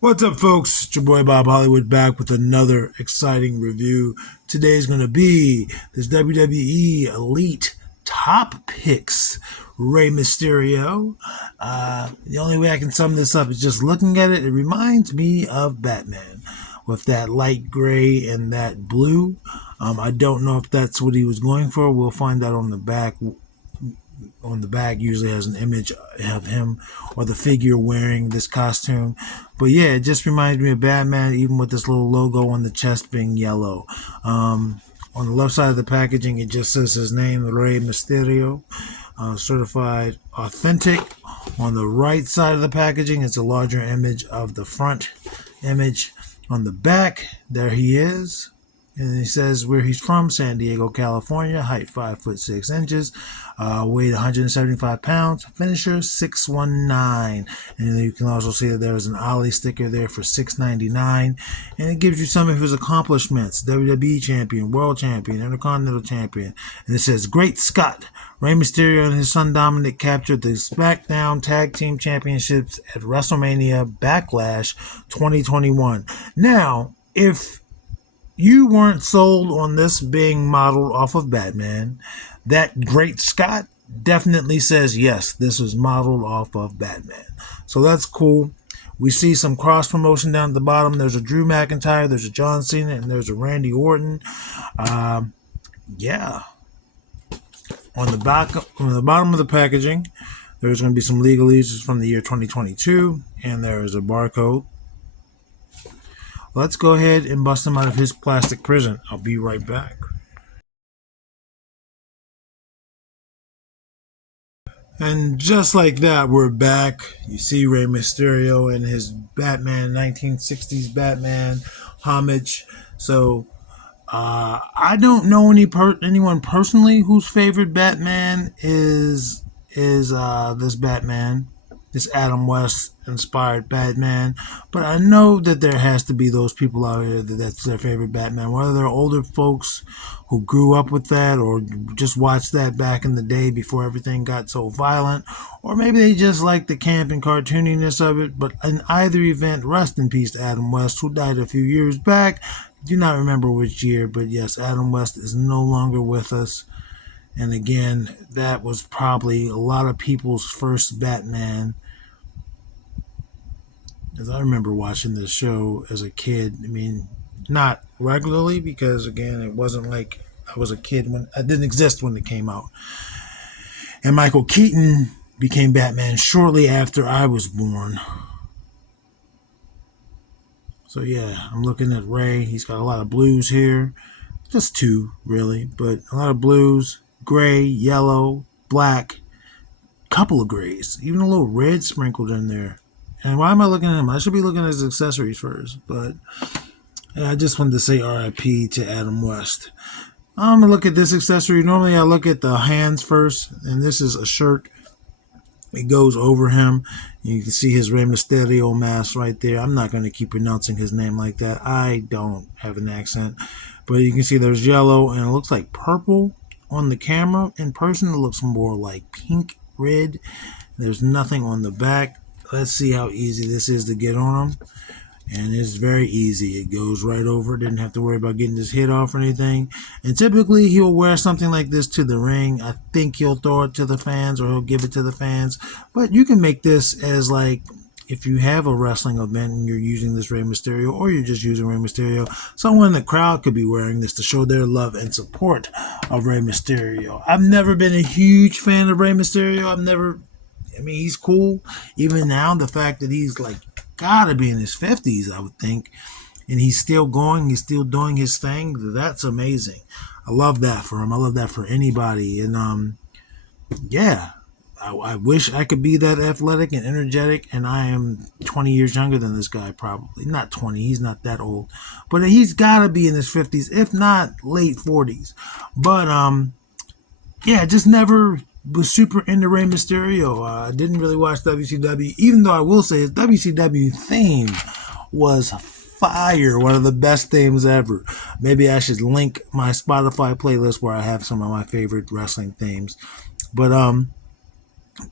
What's up, folks? It's your boy Bob Hollywood back with another exciting review. Today's going to be this WWE Elite Top Picks Rey Mysterio. The only way I can sum this up is just looking at it. It reminds me of Batman with that light gray and that blue. I don't know if that's what he was going for. We'll find out on the back. On the back usually has an image of him or the figure wearing this costume. But yeah, it just reminds me of Batman, even with this little logo on the chest being yellow. On the left side of the packaging, it just says his name, Rey Mysterio, certified authentic. On the right side of the packaging, it's a larger image of the front image. On the back, there he is. And he says where he's from: San Diego, California. Height 5'6" weight 175 pounds. Finisher 619. And you can also see that there is an Ollie sticker there for $6.99, and it gives you some of his accomplishments: WWE champion, world champion, intercontinental champion. And it says, "Great Scott! Rey Mysterio and his son Dominic captured the SmackDown Tag Team Championships at WrestleMania Backlash 2021." Now, if you weren't sold on this being modeled off of Batman, that Great Scott definitely says, yes, this was modeled off of Batman. So that's cool. We see some cross promotion down at the bottom. There's a Drew McIntyre, there's a John Cena, and there's a Randy Orton. Yeah. On the bottom of the packaging, there's going to be some legalese from the year 2022, and there is a barcode. Let's go ahead and bust him out of his plastic prison. I'll be right back. And just like that, we're back. You see Rey Mysterio and his Batman, 1960s Batman homage. So, I don't know anyone personally whose favorite Batman is this Batman, this Adam West inspired Batman. But I know that there has to be those people out here that's their favorite Batman, whether they're older folks who grew up with that or just watched that back in the day before everything got so violent, or maybe they just like the camp and cartooniness of it. But in either event, rest in peace to Adam West, who died a few years back. Do not remember which year, but yes, Adam West is no longer with us. And again, that was probably a lot of people's first Batman, as I remember watching this show as a kid. I mean, not regularly, because again, it wasn't like I was a kid when I didn't exist when it came out. And Michael Keaton became Batman shortly after I was born. So yeah, I'm looking at Ray. He's got a lot of blues here. Just two, really, but a lot of blues, gray, yellow, black, couple of grays, even a little red sprinkled in there. And why am I looking at him? I should be looking at his accessories first, but I just wanted to say RIP to Adam West. I'm going to look at this accessory. Normally I look at the hands first, and this is a shirt. It goes over him. You can see his Rey Mysterio mask right there. I'm not going to keep pronouncing his name like that. I don't have an accent. But you can see there's yellow, and it looks like purple on the camera. In person, it looks more like pink, red. There's nothing on the back. Let's see how easy this is to get on him. And it's very easy. It goes right over. Didn't have to worry about getting his head off or anything. And typically he'll wear something like this to the ring. I think he'll throw it to the fans, or he'll give it to the fans. But you can make this as, like, if you have a wrestling event and you're using this Rey Mysterio, or you're just using Rey Mysterio, someone in the crowd could be wearing this to show their love and support of Rey Mysterio. I've never been a huge fan of Rey Mysterio. I mean, he's cool. Even now, the fact that he's like gotta be in his 50s, I would think, and he's still going, he's still doing his thing. That's amazing. I love that for him. I love that for anybody. And yeah, I wish I could be that athletic and energetic. And I am 20 years younger than this guy, probably not 20. He's not that old, but he's gotta be in his 50s, if not late 40s. But yeah, just never was super into Rey Mysterio. I didn't really watch WCW, even though I will say his WCW theme was fire. One of the best themes ever. Maybe I should link my Spotify playlist where I have some of my favorite wrestling themes. But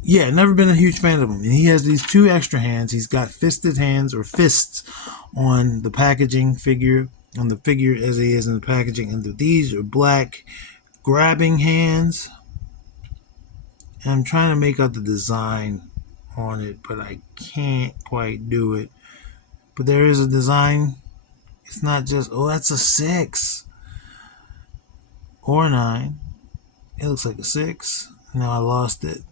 Yeah, never been a huge fan of him. And he has these two extra hands. He's got fisted hands or fists on the packaging figure, on the figure as he is in the packaging. And these are black grabbing hands. And I'm trying to make out the design on it, but I can't quite do it. But there is a design. It's not just, oh, that's a 6 or a 9. It looks like a 6. Now I lost it.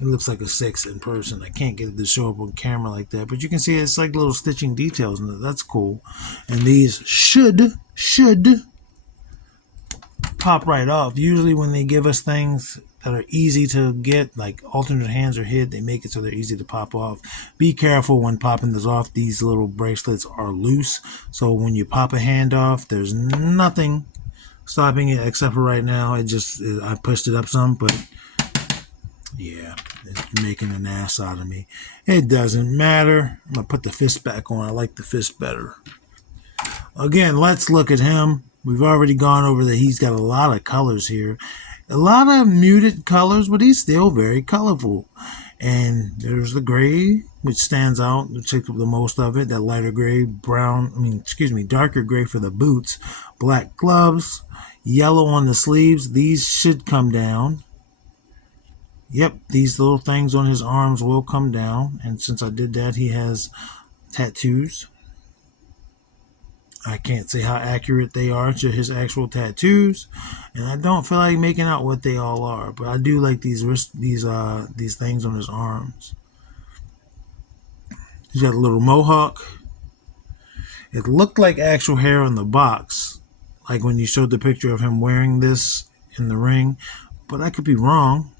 It looks like a 6 in person. I can't get it to show up on camera like that, but you can see it's like little stitching details, and that's cool. And these should pop right off. Usually when they give us things that are easy to get, like alternate hands or hid, they make it so they're easy to pop off. Be careful when popping this off. These little bracelets are loose, so when you pop a hand off, there's nothing stopping it except for right now. I pushed it up some, but yeah, it's making an ass out of me. It doesn't matter. I'm going to put the fist back on. I like the fist better. Again, let's look at him. We've already gone over that he's got a lot of colors here. A lot of muted colors, but he's still very colorful. And there's the gray, which stands out, which takes up the most of it. That lighter gray, darker gray for the boots. Black gloves, yellow on the sleeves. These should come down. Yep, these little things on his arms will come down. And since I did that, he has tattoos. I can't say how accurate they are to his actual tattoos, and I don't feel like making out what they all are. But I do like these things on his arms. He's got a little mohawk. It looked like actual hair on the box, like when you showed the picture of him wearing this in the ring, but I could be wrong.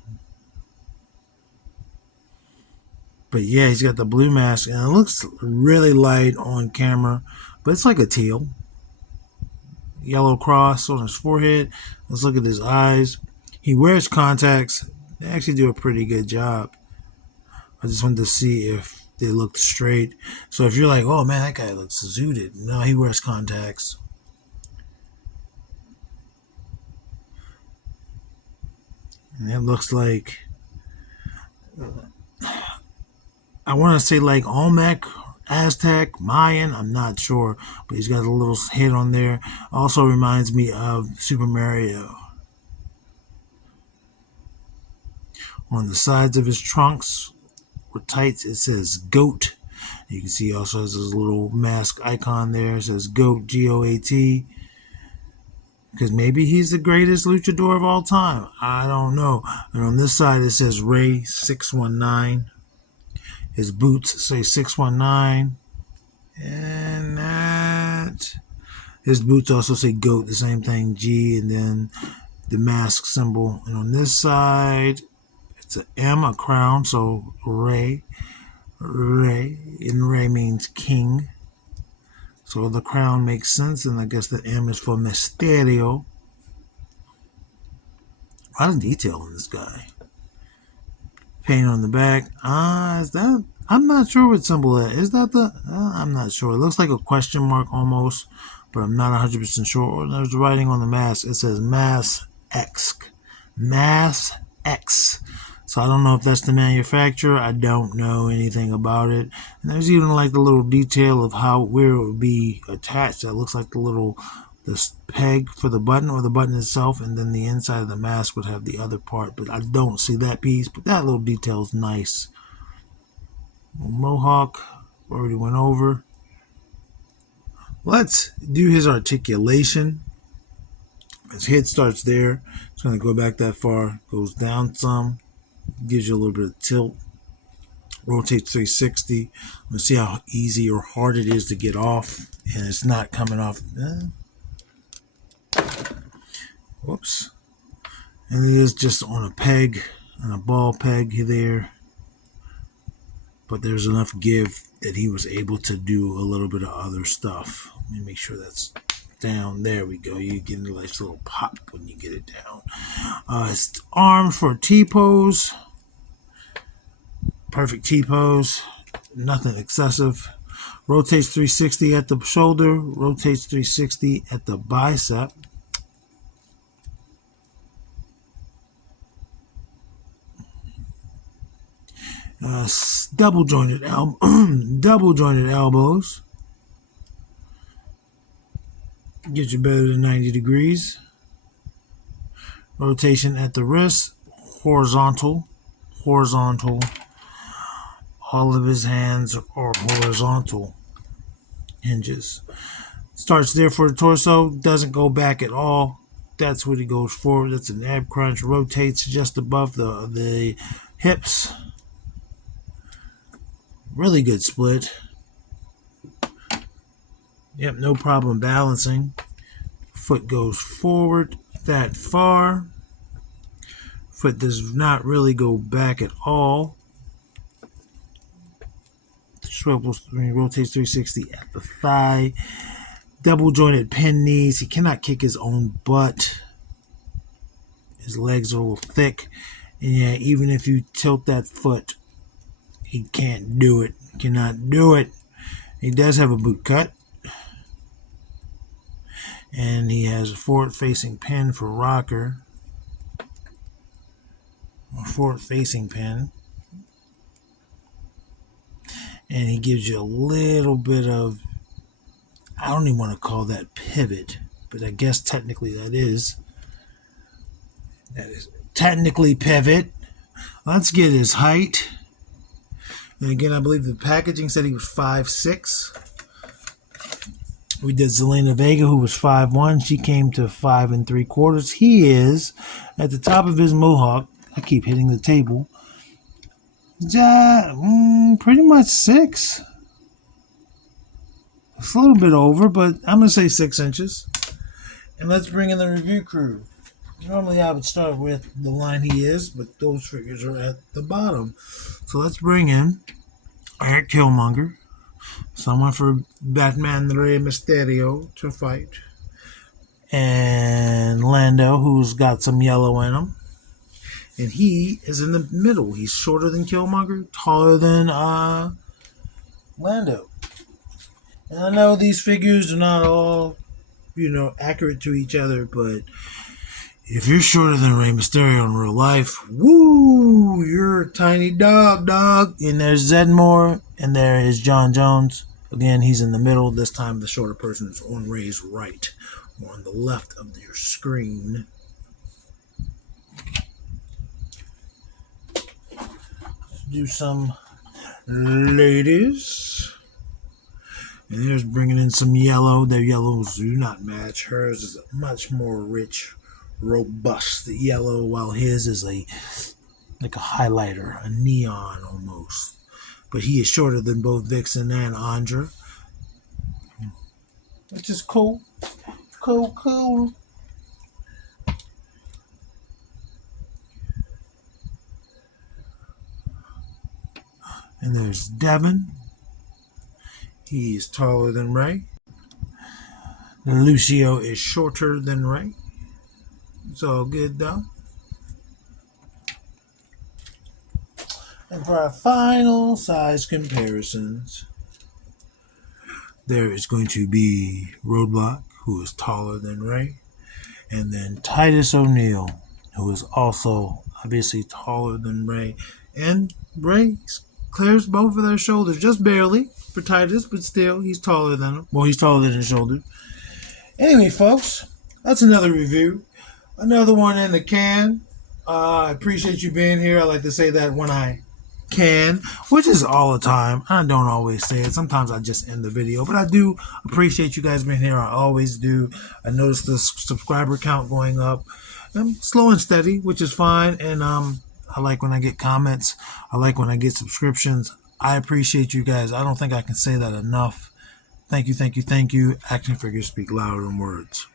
But yeah, he's got the blue mask, and it looks really light on camera, but it's like a teal. Yellow cross on his forehead. Let's look at his eyes. He wears contacts. They actually do a pretty good job. I just wanted to see if they looked straight. So if you're like, oh man, that guy looks zooted. No, he wears contacts. And it looks like, I want to say like Olmec, Aztec, Mayan, I'm not sure, but he's got a little head on there. Also reminds me of Super Mario. On the sides of his trunks or tights, it says GOAT. You can see he also has his little mask icon there. It says GOAT, G-O-A-T. Because maybe he's the greatest luchador of all time. I don't know. And on this side, it says Ray 619. His boots say 619. And that. His boots also say GOAT, the same thing, G, and then the mask symbol. And on this side, it's an M, a crown, so Ray. And Ray means king. So the crown makes sense, and I guess the M is for Mysterio. A lot of detail in this guy. Paint on the back. Is that? I'm not sure what symbol that is. That the? I'm not sure. It looks like a question mark almost, but I'm not 100% sure. There's writing on the mask. It says Mass X. Mass X. So I don't know if that's the manufacturer. I don't know anything about it. And there's even like the little detail of where it would be attached. That looks like this peg for the button or the button itself, and then the inside of the mask would have the other part. But I don't see that piece. But that little detail is nice. Mohawk already went over. Let's do his articulation. His head starts there. It's going to go back that far. Goes down some. Gives you a little bit of tilt. Rotates 360. Let's see how easy or hard it is to get off. And it's not coming off. Whoops. And it is just on a peg. On a ball peg there. But there's enough give that he was able to do a little bit of other stuff. Let me make sure that's down. There we go. You get a nice little pop when you get it down. His arms for T-pose. Perfect T-pose. Nothing excessive. Rotates 360 at the shoulder. Rotates 360 at the bicep. Double jointed double jointed elbows. Get you better than 90 degrees. Rotation at the wrist. Horizontal. Horizontal. All of his hands are horizontal hinges. Starts there for the torso. Doesn't go back at all. That's what he goes forward. That's an ab crunch. Rotates just above the hips. Really good split. Yep, no problem balancing. Foot goes forward that far. Foot does not really go back at all. Swivels, rotates 360 at the thigh. Double jointed pin knees. He cannot kick his own butt. His legs are a little thick. And yeah, even if you tilt that foot, he can't do it. Cannot do it. He does have a boot cut. And he has a forward-facing pin for rocker. A forward-facing pin. And he gives you a little bit of, I don't even want to call that pivot, but I guess technically that is. That is technically pivot. Let's get his height. And again, I believe the packaging said he was 5'6". We did Zelina Vega, who was 5'1". She came to 5 3/4. He is at the top of his mohawk. I keep hitting the table. Pretty much 6. It's a little bit over, but I'm going to say 6 inches. And let's bring in the review crew. Normally I would start with the line he is, but those figures are at the bottom. So let's bring in Eric Killmonger, someone for Batman the Rey Mysterio to fight, and Lando, who's got some yellow in him. And he is in the middle. He's shorter than Killmonger, taller than Lando. And I know these figures are not all, accurate to each other, but if you're shorter than Rey Mysterio in real life, woo, you're a tiny dog. And there's Zedmore, and there is John Jones. Again, he's in the middle. This time the shorter person is on Rey's right, or on the left of your screen. Do some ladies. And there's bringing in some yellow. Their yellows do not match. Hers is a much more rich, robust yellow, while his is like a highlighter, a neon almost. But he is shorter than both Vixen and Andra. Which is cool. Cool. And there's Devin. He is taller than Rey. Lucio is shorter than Rey. It's all good though. And for our final size comparisons, there is going to be Roadblock, who is taller than Rey. And then Titus O'Neil, who is also obviously taller than Rey. And Rey clears both of their shoulders, just barely for Titus, but still, he's taller than him. Well, he's taller than his shoulder. Anyway, folks, that's another review. Another one in the can. I appreciate you being here. I like to say that when I can, which is all the time. I don't always say it. Sometimes I just end the video, but I do appreciate you guys being here. I always do. I noticed the subscriber count going up. Slow and steady, which is fine. And I like when I get comments. I like when I get subscriptions. I appreciate you guys. I don't think I can say that enough. Thank you. Action figures speak louder than words.